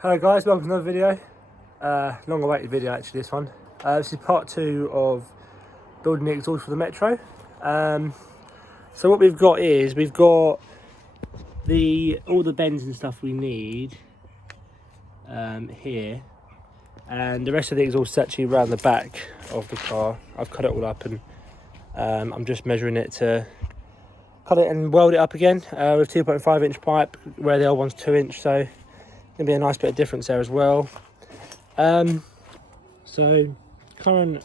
Hello guys, welcome to another video. Long awaited video actually, this one. This is part 2 of building the exhaust for the Metro. So what we've got is, we've got all the bends and stuff we need here. And the rest of the exhaust is actually around the back of the car. I've cut it all up and I'm just measuring it to cut it and weld it up again with 2.5 inch pipe, where the old one's 2 inch, so gonna be a nice bit of difference there as well. So current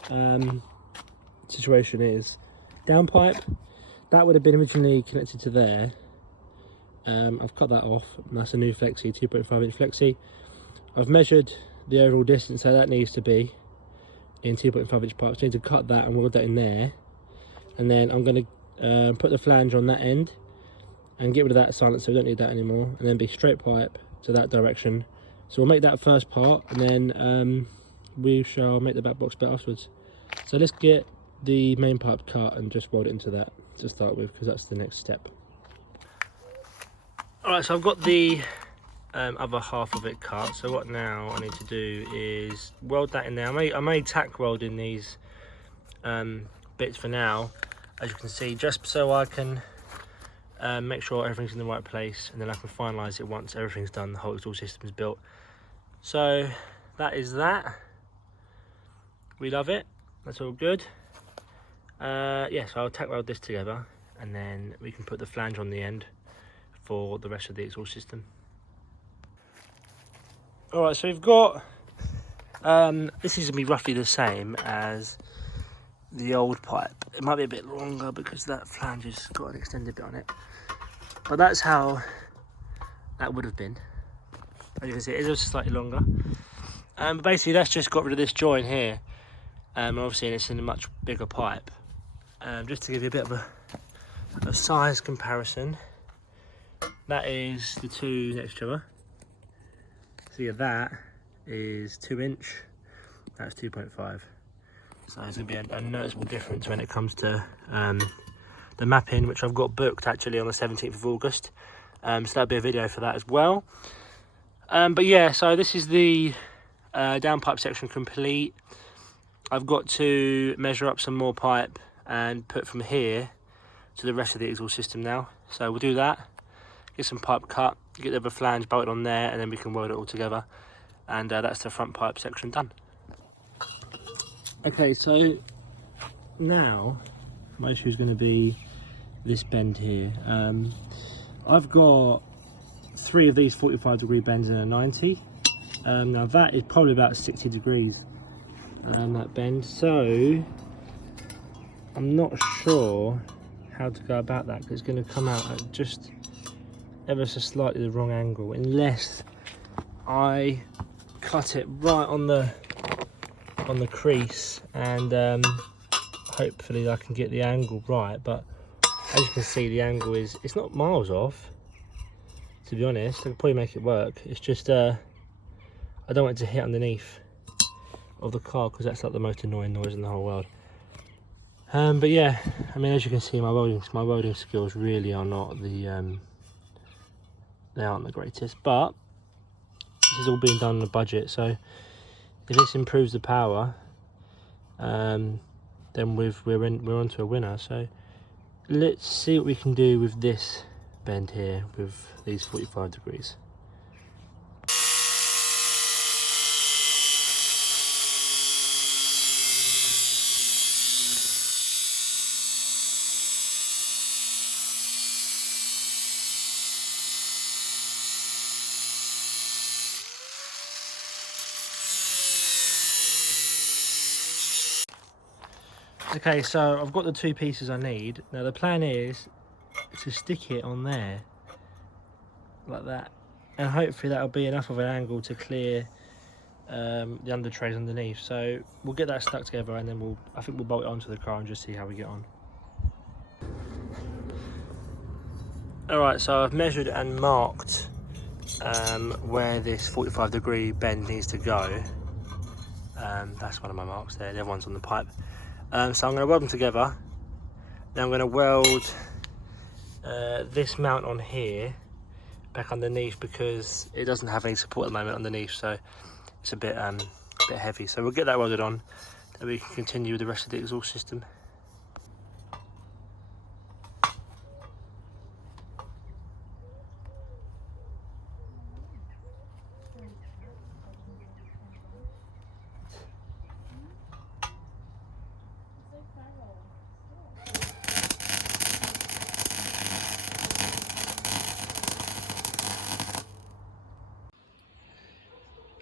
situation is downpipe that would have been originally connected to there. I've cut that off, and that's a new flexi, 2.5 inch flexi. I've measured the overall distance so that needs to be in 2.5 inch pipe. So I need to cut that and weld that in there, and then I'm going to put the flange on that end and get rid of that silencer, so we don't need that anymore, and then be straight pipe to that direction. So we'll make that first part, and then we shall make the back box bit afterwards. So let's get the main pipe cut and just weld it into that to start with, because that's the next step. Alright, so I've got the other half of it cut. So what now I need to do is weld that in there. I may tack weld in these bits for now, as you can see, just so I can make sure everything's in the right place, and then I can finalise it once everything's done, the whole exhaust system is built. So that is that. We love it, that's all good. Yeah, so I'll tack weld this together, and then we can put the flange on the end for the rest of the exhaust system. Alright, so we've got this is going to be roughly the same as the old pipe. It might be a bit longer because that flange has got an extended bit on it, but that's how that would have been. As you can see, it is just slightly longer. But basically that's just got rid of this joint here. Obviously it's in a much bigger pipe. Just to give you a bit of a size comparison, that is the two next to her. So yeah, that is 2 inch, that's 2.5. So there's going to be a noticeable difference when it comes to the mapping, which I've got booked actually on the 17th of August. So that'll be a video for that as well. But yeah, so this is the downpipe section complete. I've got to measure up some more pipe and put from here to the rest of the exhaust system now. So we'll do that, get some pipe cut, get the other flange bolted on there, and then we can weld it all together. And that's the front pipe section done. Okay, so now my issue is going to be this bend here. I've got 3 of these 45-degree bends and a 90. Now that is probably about 60 degrees, that bend. So I'm not sure how to go about that, because it's going to come out at just ever so slightly the wrong angle, unless I cut it right on the crease, and hopefully I can get the angle right. But as you can see, the angle it's not miles off, to be honest. I could probably make it work. It's just I don't want it to hit underneath of the car, because that's like the most annoying noise in the whole world. But yeah, I mean, as you can see, my welding skills really are not the they aren't the greatest, but this is all being done on a budget, so if this improves the power, then we're onto a winner. So let's see what we can do with this bend here with these 45 degrees. Okay, so I've got the 2 pieces I need. Now the plan is to stick it on there, like that, and hopefully that'll be enough of an angle to clear the under trays underneath. So we'll get that stuck together, and then I think we'll bolt it onto the car and just see how we get on. Alright, so I've measured and marked where this 45-degree bend needs to go. That's one of my marks there, the other one's on the pipe. So I'm going to weld them together. Then I'm going to weld this mount on here back underneath because it doesn't have any support at the moment underneath, so it's a bit heavy. So we'll get that welded on, then we can continue with the rest of the exhaust system.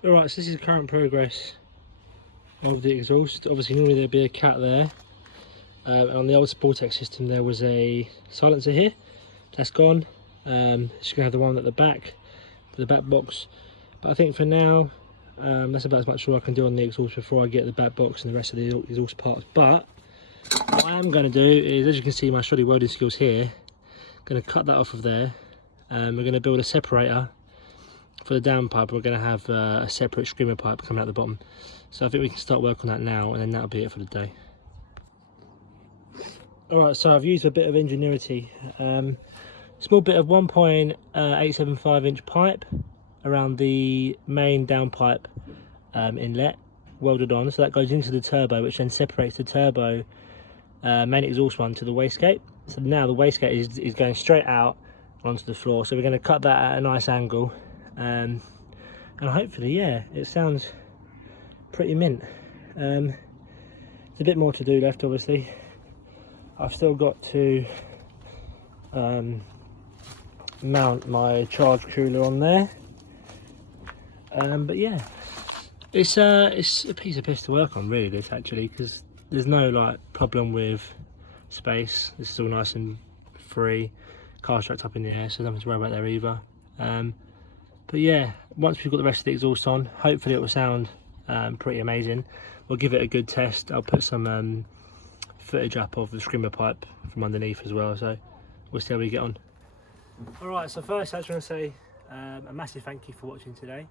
Alright, so this is current progress of the exhaust. Obviously normally there'd be a cat there. On the old Sportex system there was a silencer here. That's gone. It's going to have the one at the back, the back box. But I think for now, that's about as much as I can do on the exhaust before I get the back box and the rest of the exhaust parts. But what I am going to do is, as you can see my shoddy welding skills here, going to cut that off of there. We're going to build a separator for the downpipe. We're going to have a separate screamer pipe coming out the bottom. So I think we can start work on that now, and then that'll be it for the day. Alright, so I've used a bit of ingenuity. Small bit of 1.875 inch pipe around the main downpipe inlet, welded on. So that goes into the turbo, which then separates the turbo main exhaust one to the wastegate. So now the wastegate is going straight out onto the floor. So we're going to cut that at a nice angle. And hopefully, yeah, it sounds pretty mint. There's a bit more to do left, obviously. I've still got to mount my charge cooler on there, but yeah, it's a piece of piss to work on, really, this, actually, because there's no like problem with space. This is all nice and free, car strapped up in the air, so nothing to worry about there either. But yeah, once we've got the rest of the exhaust on, hopefully it will sound pretty amazing. We'll give it a good test. I'll put some footage up of the screamer pipe from underneath as well, so we'll see how we get on. Alright, so first I just want to say a massive thank you for watching today.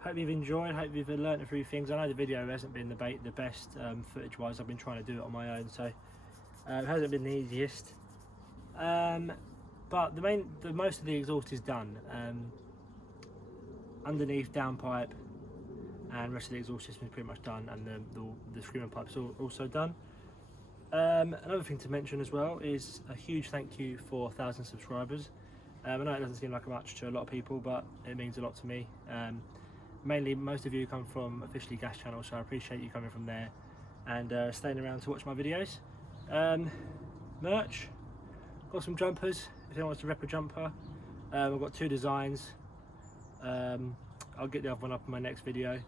Hope you've enjoyed, hope you've learned a few things. I know the video hasn't been the best footage wise. I've been trying to do it on my own, so it hasn't been the easiest, but the most of the exhaust is done. Underneath, downpipe, and rest of the exhaust system is pretty much done, and the screamer pipe is also done. Another thing to mention as well is a huge thank you for 1,000 subscribers. I know it doesn't seem like much to a lot of people, but it means a lot to me. Mainly, most of you come from Officially Gas channel, so I appreciate you coming from there and staying around to watch my videos. Merch, got some jumpers if anyone wants to rep a jumper. I've got 2 designs. I'll get the other one up in my next video,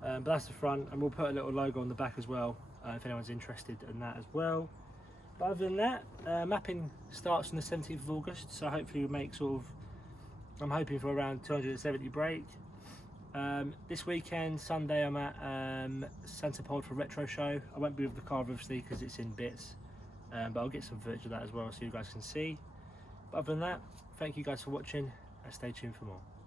but that's the front, and we'll put a little logo on the back as well if anyone's interested in that as well. But other than that, mapping starts on the 17th of August, so hopefully we'll make I'm hoping for around 270 brake. This weekend, Sunday, I'm at Santa Poltra Retro Show. I won't be with the car obviously because it's in bits, but I'll get some footage of that as well so you guys can see. But other than that, thank you guys for watching and stay tuned for more.